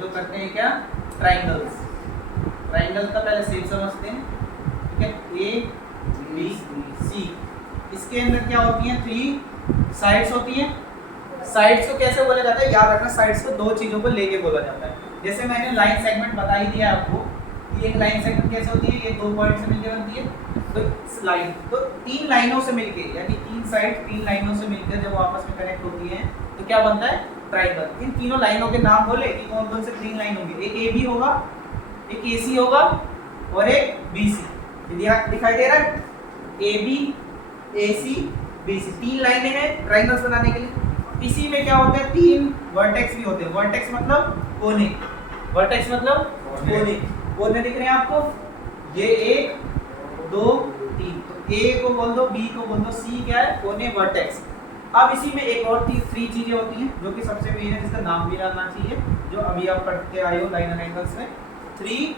हम लोग करते हैं क्या, ट्राइंगल्स। ट्राइंगल का पहले शेप समझते हैं, ठीक है, ए बी सी। इसके अंदर क्या होती हैं, 3 साइड्स होती हैं। साइड्स को कैसे बोला जाता है, याद रखना, साइड्स को 2 चीज़ों को लेके बोला जाता है। जैसे मैंने लाइन सेगमेंट बता ही दिया आपको, ये एक लाइन सेगमेंट कैसे होती है, ये 2 पॉइंट से मिलकर बनती है। तो लाइन तो 3 लाइनों से मिलके, यानी 3 साइड 3 लाइनों से मिलकर जब आपस में कनेक्ट होती हैं तो क्या बनता है, ट्राइंगल। इन तीनों लाइनों के नाम बोले कि कौन कौन से 3 लाइन होंगी, एक ए बी होगा, एक ए सी होगा और एक बी सी। दिखाई दे रहा है, A B A C B C, 3 लाइनें हैं ट्राइंगल्स बनाने के लिए। इसी में क्या होते हैं, 3 वर्टेक्स भी होते हैं। वर्टेक्स मतलब कोने, वर्टेक्स मतलब कोने। कोने दिख रहे हैं आपको, ये 1 2 3, तो ए को बोल दो, बी को बोल दो, सी क्या है, कोने, वर्टेक्स। अब इसी में एक और 3 चीजें होती हैं जो कि सबसे मेन है, जिसका नाम भी जानना चाहिए, जो अभी आप पढ़ के आए हो लाइन एंड एंगल्स में, 3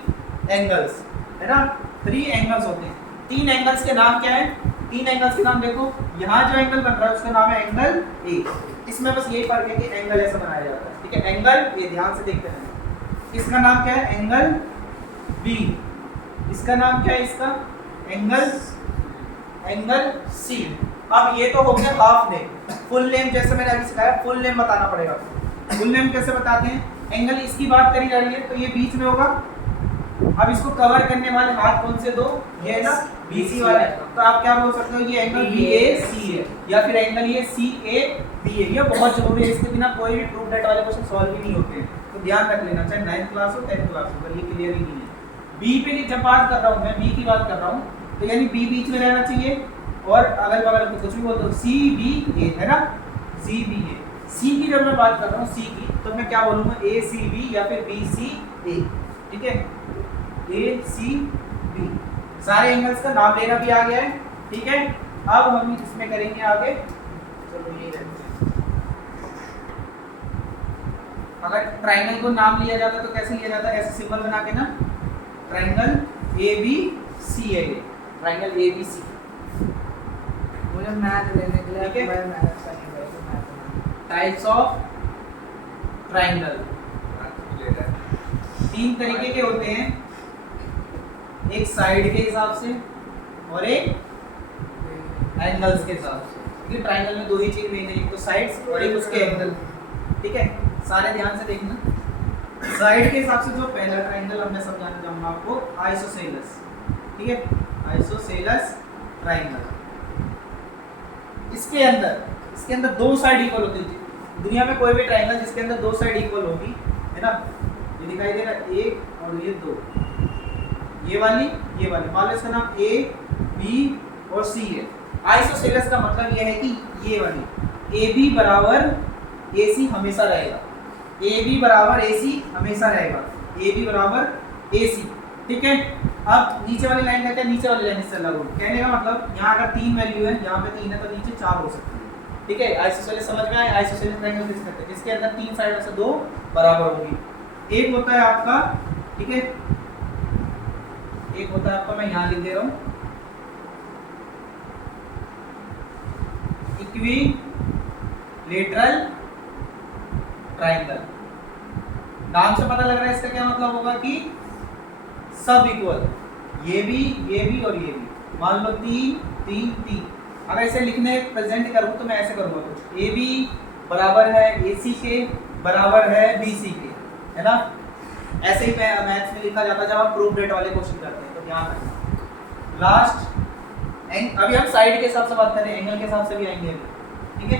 एंगल्स है ना। 3 एंगल्स होते हैं। 3 एंगल्स के नाम क्या है, 3 एंगल्स के नाम देखो, यहाँ जो एंगल बन रहा है उसका नाम है एंगल ए। इसमें बस यही फर्क है कि एंगल ऐसा बनाया जाता है, ठीक है। एंगल ए, ध्यान से देखते हैं, इसका नाम क्या है, एंगल बी। इसका नाम क्या है, इसका एंगल सी। अब ये तो हो गया हाफ नेम। फुल नेम जैसे मैंने अभी सिखाया, फुल नेम बताना पड़ेगा। फुल नेम कैसे बताते हैं, एंगल इसकी बात करी जा रही है तो ये बीच में होगा। अब इसको कवर करने वाले हाथ कौन से दो, ये है ना BC वाला, तो आप क्या बोल सकते हो, ये एंगल BAC है, या फिर एंगल ये CAB है। ये बहुत जरूरी है, इसके बिना कोई भी प्रूफ डेट वाले क्वेश्चन सॉल्व ही नहीं होते हैं, तो ध्यान रख लेना, चाहे 9th क्लास हो 10th क्लास हो, ये क्लियर ही नहीं है। बी पे जब बात कर रहा हूँ मैं, बी की बात कर रहा हूँ, तो यानी बी बीच में रहना चाहिए और अगल बगल में कुछ भी बोल दो, CBA है ना, CBA। सी की जब मैं बात कर रहा हूँ, सी की, तो मैं क्या बोलूँगा, ACB या फिर BCA, ठीक है, ACB। सारे एंगल्स का नाम लेना भी आ गया है, ठीक है। अब हम इसमें करेंगे आगे, चलो ये अगर ट्राइंगल को नाम लिया जाता तो कैसे लिया जाता है, ऐसे सिंबल बना के ना, ट्राइंगल ABC है, ये ट्राइंगल ABC। मुझे मैथ लेने के लिए मैं मैथ का नहीं भाई, टाइप्स ऑफ ट्राइंगल 3 तरीके के होते हैं, एक साइड के हिसाब से और एक एंगल्स के हिसाब से, क्योंकि ट्राइंगल में 2 ही चीज मेन है, एक तो साइड्स और एक उसके एंगल, ठीक है। सारे ध्यान से देखना, साइड के हिसाब से जो पहला ट्राइंगल हमने समझाना चाहूंगा आपको, आइसोसेलेस, ठीक है, आइसोसेलेस ट्राइंगल। इसके अंदर 2 साइड इक्वल होती है। दुनिया में कोई भी ट्राइंगल जिसके अंदर 2 साइड इक्वल होगी, है ना, ये दिखाई दे रहा है, 1 और ये 2, ये वाली मान लो इसका नाम A B और C है। आइसोसेलेस का मतलब ये है कि ये वाली AB बराबर AC हमेशा रहेगा, AB बराबर AC हमेशा रहेगा, AB बराबर AC, ठीक है। अब नीचे वाली लाइन कहते हैं, नीचे वाली लाइन इससे अलग होगी। कहने का मतलब यहाँ अगर 3 वैल्यू है, यहाँ पे 3 है तो नीचे 4 हो सकती है, ठीक है। आइसोसेलेस समझ में आया, आइसोसेलेस ट्रायंगल किस कहते हैं, जिसके अंदर 3 साइड में से 2 बराबर होगी। एक होता है आपका, ठीक है, एक होता है आपका, मैं यहाँ लिख दे रहा हूँ, इक्विलेटरल ट्राइंगल। नाम से पता लग रहा है इसका क्या मतलब होगा कि सब इक्वल, ये भी और ये भी। मान लो 3 अगर इसे लिखने प्रेजेंट करूँ तो मैं ऐसे करूँगा, कुछ AB बराबर है AC के बराबर है BC के, है ना। ऐसे ही मैथ्स में लिखा जाता है जब आप प्रूफ डेट वाले क्वेश्चन करते हैं, तो ध्यान रखना। लास्ट अभी हम साइड के हिसाब से बात करें, एंगल के हिसाब से भी आएंगे, ठीक है।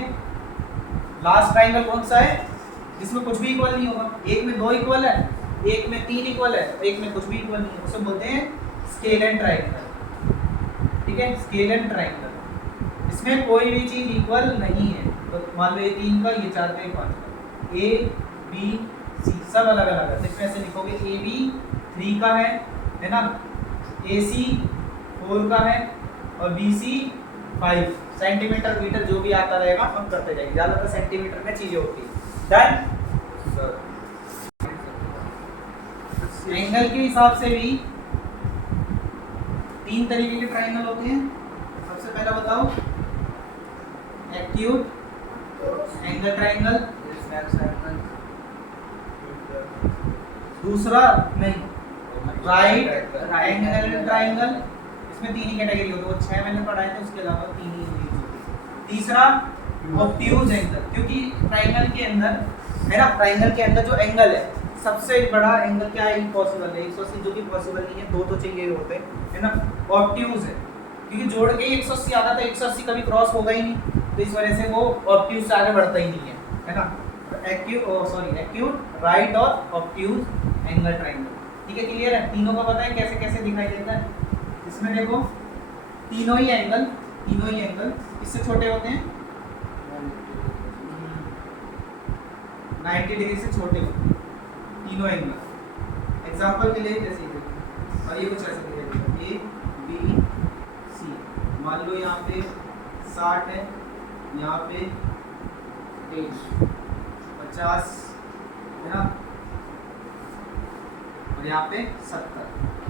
लास्ट ट्राइंगल कौन सा है, जिसमें कुछ भी इक्वल नहीं होगा। एक में 2 इक्वल है, एक में 3 इक्वल है, एक में कुछ भी इक्वल नहीं है, उसे बोलते हैं स्केलेन ट्राइंगल, ठीक है, स्केलेन ट्राइंगल। इसमें कोई भी चीज इक्वल नहीं है, तो मान लो ये 3 का, ये 4 का, ये 5 का, A B C सब अलग अलग है। इसमें ऐसे लिखोगे AB 3 का है ना, AC 4 का है और BC 5। सेंटीमीटर मीटर जो भी आता रहेगा हम करते जाएंगे, ज्यादातर सेंटीमीटर में चीजें होती है। डन। एंगल के हिसाब से भी 3 तरीके के ट्राइंगल होते हैं। सबसे पहला बताओ, एक्यूट एंगल ट्राइंगल, दूसरा नहीं, राइट एंगल ट्राइंगल, इसमें 3 ही कैटेगरी होती है, वो 6 मैंने पढ़ाए थे, उसके अलावा 3 ही होती है। तीसरा ऑब्ट्यूज एंगल, क्योंकि ट्राइंगल के अंदर है ना, ट्राइंगल के अंदर जो एंगल है सबसे बड़ा एंगल क्या है, इम्पॉसिबल है, 180 जो कि पॉसिबल नहीं है, 2 तो चाहिए होते हैं, है ना। ऑब्ट्यूज है क्योंकि जोड़ के 180 आता था, 180 कभी क्रॉस होगा ही नहीं, तो इस वजह से वो ऑब्ट्यूज से आगे बढ़ता ही नहीं है ना। एक्यूट राइट और ऑब्ट्यूज एंगल ट्राइंगल, ठीक है, क्लियर है। तीनों का पता है कैसे कैसे दिखाई देता है। इसमें देखो तीनों ही एंगल किससे छोटे होते हैं, 90 डिग्री से छोटे होते हैं तीनों एंगल। एग्जांपल के लिए जैसे देखो, और ये कुछ ऐसे दिखाई देगा, ए बी सी, मान लो यहाँ पे 60 है, यहाँ पे 50 है ना, और यहाँ पे 70,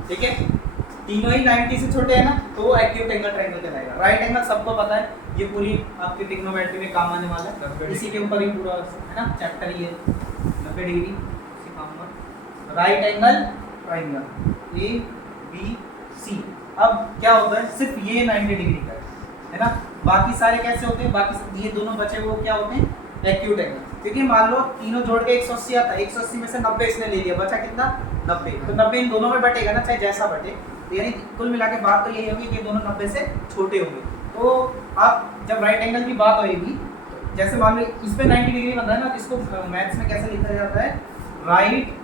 ठीक है। तीनों ही 90 से छोटे हैं ना, तो वो एक्यूट एंगल ट्रायंगल कहलाएगा। राइट एंगल सबको पता है, ये पूरी आपकी ट्रिग्नोमेट्री में काम आने वाला है, इसी के ऊपर ही पूरा है ना चैप्टर, ये 90 डिग्री इसी काम का। Right angle triangle A B C, अब क्या होता है, सिर्फ ये 90 डिग्री का है ना, बाकी सारे कैसे होते हैं, बाकी ये दोनों बचे वो क्या होते हैं, एक्यूट एंगल। क्योंकि मान लो तीनों जोड़ के 180 आता है, 180 में से 90 इसने ले लिया, बचा कितना 90, तो 90 इन दोनों में बटेगा ना, चाहे जैसा बटे, तो यानी कुल मिला के बात तो यही होगी कि दोनों 90 से छोटे होंगे। तो आप जब राइट एंगल की बात होगी, जैसे मान लो इस पे 90 डिग्री बन रहा है ना, इसको मैथ्स में कैसे लिखा जाता है, राइट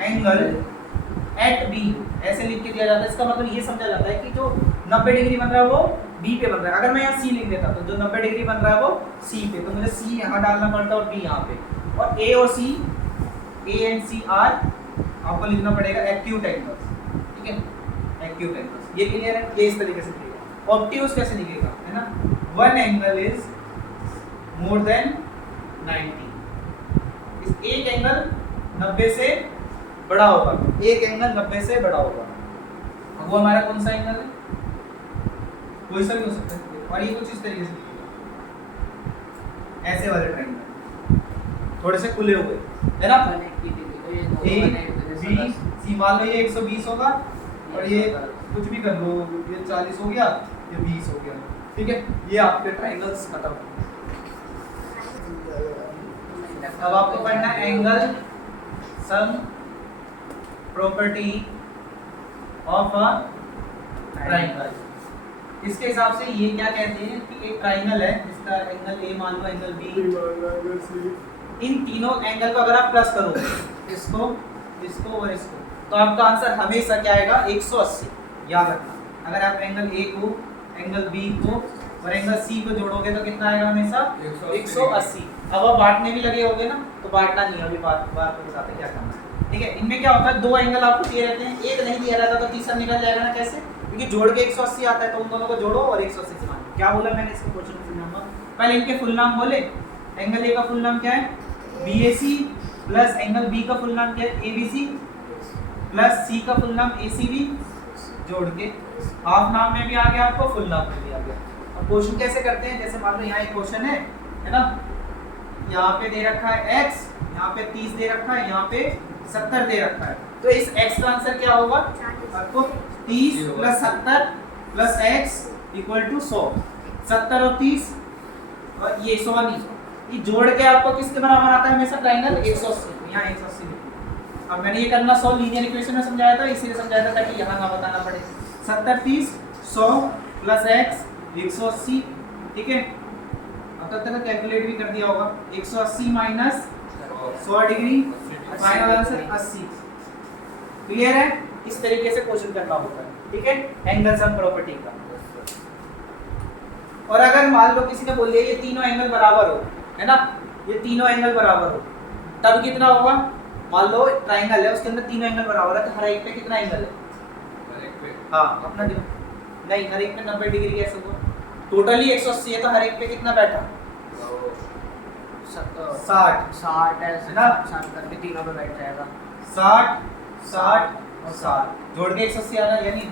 एंगल एट बी, ऐसे लिख के दिया जाता है। इसका मतलब ये समझा जाता है कि जो 90 डिग्री बन रहा है वो बी पे बन रहा है। अगर मैं यहाँ सी लिख देता तो जो 90 डिग्री बन रहा है वो सी पे, तो मुझे सी यहाँ डालना पड़ता और बी यहाँ पे, और ए और सी, ए एंड सी आर आपको लिखना पड़ेगा एक्यूट एंगल्स, ठीक है, एक्यूट एंगल्स। ये क्लियर है, ये इस तरीके से लिखेगा। ऑब्ट्यूज कैसे लिखेगा, है ना, one angle is more than 90, इस एक एंगल 90 से बड़ा होगा, एक एंगल 90 से बड़ा होगा। अब वो हमारा कौन सा एंगल है, कोई सा भी हो सकता है, और ये कुछ इस तरीके से ऐसे वाले ट्रायंगल थोड़े से खुले हुए, है ना, ए बी सी, मान लो ये 120 होगा, और ये कुछ भी कर लो, ये 40 हो गया, ये 20 हो गया, ठीक है, ये आपके ट्रायंगल्स खत्म। अब आपको पढ़ना है angle sum property of a triangle. इसके हिसाब से ये क्या कहते हैं कि एक ट्रायंगल है जिसका एंगल ए मान लो, एंगल बी, इन तीनों एंगल को अगर आप प्लस करोगे, इसको इसको और इसको, तो आपका आंसर हमेशा क्या आएगा, 180। याद रखना, अगर आप एंगल ए को, एंगल बी को और एंगल सी को जोड़ोगे तो कितना आएगा, हमेशा 180। अब आप बांटने भी लगे होगे ना, तो बांटना नहीं है, अभी बात को बताते क्या करना है, ठीक है। इनमें क्या होता है, दो एंगल आपको दिए रहते हैं, एक नहीं दिया रहता तो तीसरा निकल जाएगा ना, कैसे, क्योंकि जोड़ के 180 आता है, तो उन दोनों को जोड़ो और 180 से मानो। क्या बोला मैंने, इसके क्वेश्चन में समझाऊंगा, पहले इनके फुल नाम बोले। एंगल ए का फुल नाम क्या है, BAC, प्लस एंगल बी का फुल नाम क्या है, ABC, प्लस सी का फुल नाम ACB, जोड़ के हाफ नाम में भी आ गया आपको, फुल नाम में भी आ गया। अब क्वेश्चन कैसे करते हैं, जैसे मान लो यहाँ एक क्वेश्चन है ना, यहाँ पे दे रखा है x, यहाँ पे 30 दे रखा है, यहाँ पे 70 दे रखा है, तो इस x का आंसर क्या होगा, आपको 30 plus 70 plus x equal to 100, 70 और 30 और ये 100 नहीं, ये जोड़ के आपको किसके बराबर आता है हमेशा, ट्रायंगल 180, यहाँ 180 लिखो। अब मैंने ये करना 100 लीनियर इक्वेशन में समझाया था, इसीलिए समझाया था ताकि यहाँ ना बताना पड़े। 70 30 100 प्लस x 180, ठीक है। अब तक तक कैलकुलेट भी कर दिया होगा, 180 minus 100 degree, final answer 80। Clear है, इस तरीके से क्वेश्चन करना होता है, ठीक है, एंगल सम प्रॉपर्टी का। और अगर मान लो किसी ने बोल दिया ये तीनों एंगल बराबर हो, है ना, ये तीनों एंगल बराबर हो, तब कितना होगा, मान लो ट्रायंगल है उसके अंदर तीनों एंगल बराबर है, तो हर एक पे कितना एंगल है, हर एक पे, हाँ अपना नहीं, हर एक पे 90 डिग्री कैसे हुआ, टोटली 180 है, तो हर एक पे कितना बैठा, 60 है ना, 60 करके तीनों पे बैठ जाएगा, 60 और 60 जोड़ के 180 आ रहा है, यानी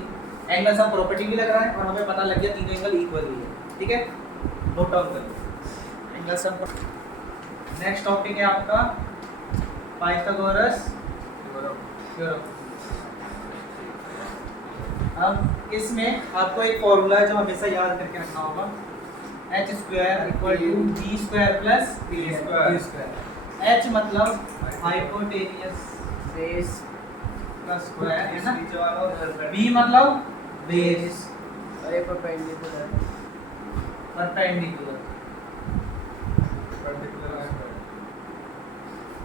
एंगल सम प्रॉपर्टी भी लग रहा है और हमें पता लग गया तीनों एंगल इक्वल ही है, ठीक है, नोट डाउन करो एंगल सम। नेक्स्ट टॉपिक है आपका पाइथागोरस थ्योरम। अब इसमें आपको एक फॉर्मूला है जो हमेशा याद करके रखना होगा, h square equal to b square plus b square. h मतलब हाइपोटेनियस बेस का स्क्वायर है ना, b मतलब बेस, और ये परपेंडिकुलर परपेंडिकुलर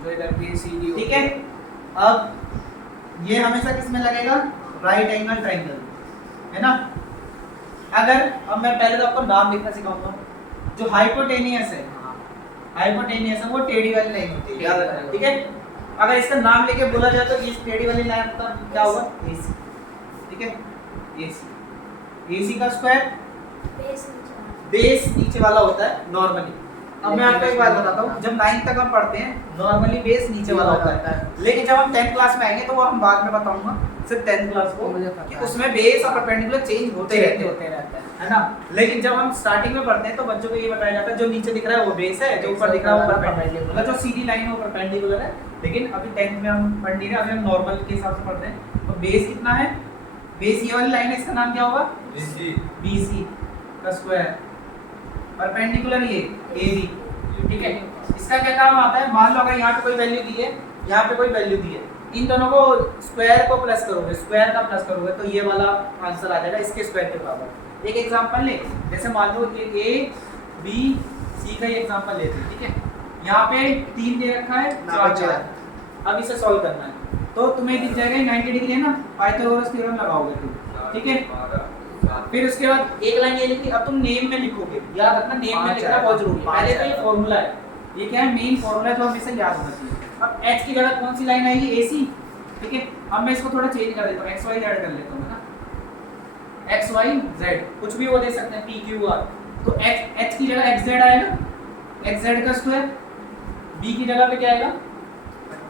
जो इधर बी सी डी। ठीक है। अब ये हमेशा किस में लगेगा, राइट एंगल ट्रायंगल है ना। अगर अब मैं पहले तो आपको नाम लिखना सिखाऊंगा। जो हाइपोटेनियस है, हाइपोटेनियस है वो टेढ़ी वाली लाइन होती है, याद रखना, ठीक है। अगर इसका नाम लेके बोला जाए तो इस टेढ़ी वाली लाइन का क्या होगा, AC, ठीक है, AC। AC का स्क्वायर बेस नीचे वाला होता है नॉर्मली। अब मैं आपको एक बात बताता हूँ, जब 9th तक हम पढ़ते हैं नॉर्मली बेस नीचे वाला होता है, लेकिन जब हम 10th क्लास में आएंगे तो वो हम बाद में बताऊंगा, सिर्फ 10th क्लास को, कि उसमें बेस और परपेंडिकुलर चेंज होते रहते हैं ना। लेकिन जब हम स्टार्टिंग में पढ़ते हैं तो बच्चों को ये बताया जाता है जो नीचे दिख रहा है वो बेस है, जो ऊपर दिख रहा है वो परपेंडिकुलर, मतलब जो सीधी लाइन है वो परपेंडिकुलर है। लेकिन अभी 10th में हम पढ़ नहीं रहे, अभी हम नॉर्मल के हिसाब से पढ़ते हैं। तो बेस कितना है, बेस ये वाली लाइन है, इसका नाम क्या होगा, BC का स्क्वायर, परपेंडिकुलर ये AB, ठीक है। इसका क्या काम आता है, मान लो अगर यहाँ पे कोई वैल्यू दी है, यहाँ पे कोई वैल्यू दी है, इन दोनों को स्क्वायर को प्लस करोगे, स्क्वायर का प्लस करोगे तो ये वाला आंसर आ जाएगा इसके स्क्वायर के बराबर। एक एग्जांपल ले, जैसे मान लो कि A B C का ही एग्जांपल लेते हैं, ठीक है। यहाँ पे 3 दे रखा है, 4। अब इसे सॉल्व करना है तो तुम्हें दिख जाएगा 90 डिग्री है ना, पाइथागोरस थ्योरम लगाओगे तुम, ठीक है। फिर उसके बाद एक लाइन ये लिखी, अब तुम नेम में लिखोगे, याद रखना नेम में लिखना बहुत जरूरी है। पहले तो ये फॉर्मूला है, ये क्या है, मेन फॉर्मूला जो हमेशा याद होना चाहिए। अब h की जगह कौन सी लाइन आएगी, AC, ठीक है। अब मैं इसको थोड़ा चेंज कर देता हूँ, x y z कर लेता हूँ ना, x y z कुछ भी वो दे सकते हैं, p q r। तो h की जगह xz आएगा, xz का स्क्वायर, b की जगह पे क्या आएगा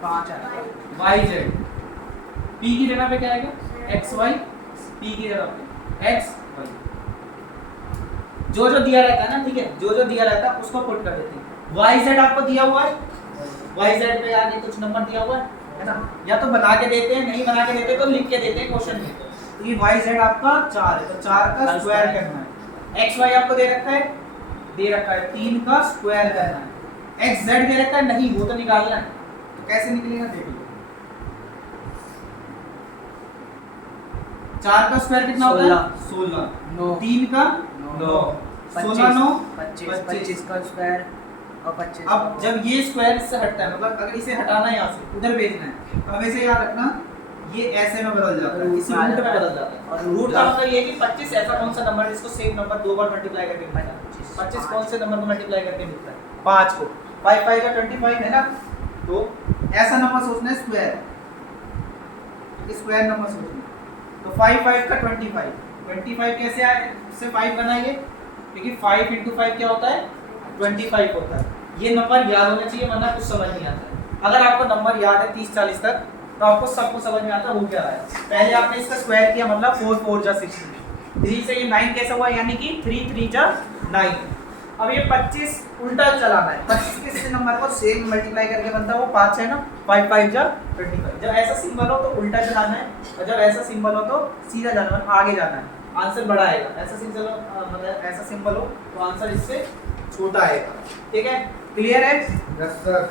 5 yz, p की जगह पे क्या आएगा xy, p की जगह पे x y। जो जो दिया रहता है ना, ठीक है, जो जो दिया रहता है उसको पुट कर देते हैं। yz आपको दिया हुआ है, yz पे आगे कुछ नंबर दिया हुआ है ना, या तो बना के देते हैं, नहीं बना के देते तो लिख के देते हैं क्वेश्चन में। तो ये yz आपका 4 है, तो 4 का स्क्वायर करना है। xy आपको दे रखा है 3 का स्क्वायर करना है। xz दे रखा है नहीं, वो तो निकालना है, तो कैसे निकलेगा देख लो। 4 का स्क्वायर कितना होता है 16, 3 का 9, 16 9 25 का स्क्वायर और 25। अब जब ये स्क्वायर से हटता है, मतलब अगर इसे हटाना है यहाँ से उधर भेजना है, तो हमेशा याद रखना ये ऐसे में बदल जाता है, इस रूट में बदल जाता है। और रूट का मतलब ये है कि 25 ऐसा कौन सा नंबर जिसको सेम नंबर 2 बार मल्टीप्लाई करके मिलता है, 25 कौन से नंबर को मल्टीप्लाई करके मिलता है 5 को, 5 5 का 25 है ना। तो ऐसा नंबर सोचना है स्क्वायर, स्क्वायर नंबर सोचना। तो 5 5 का 25 कैसे आए, इससे 5 बनाएंगे, क्योंकि 5 × 5 क्या होता है 25 होता है। ये नंबर याद होना चाहिए वरना कुछ समझ नहीं आता है। अगर आपको नंबर याद है 30 40 तक तो आपको सब कुछ समझ में आता है वो क्या है। पहले आपने इसका स्क्वायर किया, मतलब 4 4 जा 16, 3 से ये 9 कैसे हुआ, यानी कि 3 3 जा 9। अब ये 25 उल्टा चलाना है, 25 किस नंबर को सेम मल्टीप्लाई करके बनता है वो 5 है ना, 5 5 जा 25। जब ऐसा सिंबल हो तो उल्टा चलाना है, और जब ऐसा सिंबल हो तो सीधा जाना है, आगे जाना है, आंसर बड़ा आएगा। ऐसा सिंबल हो मतलब ऐसा सिंबल हो तो आंसर इससे छोटा आएगा, ठीक है। क्लियर है? Yes sir.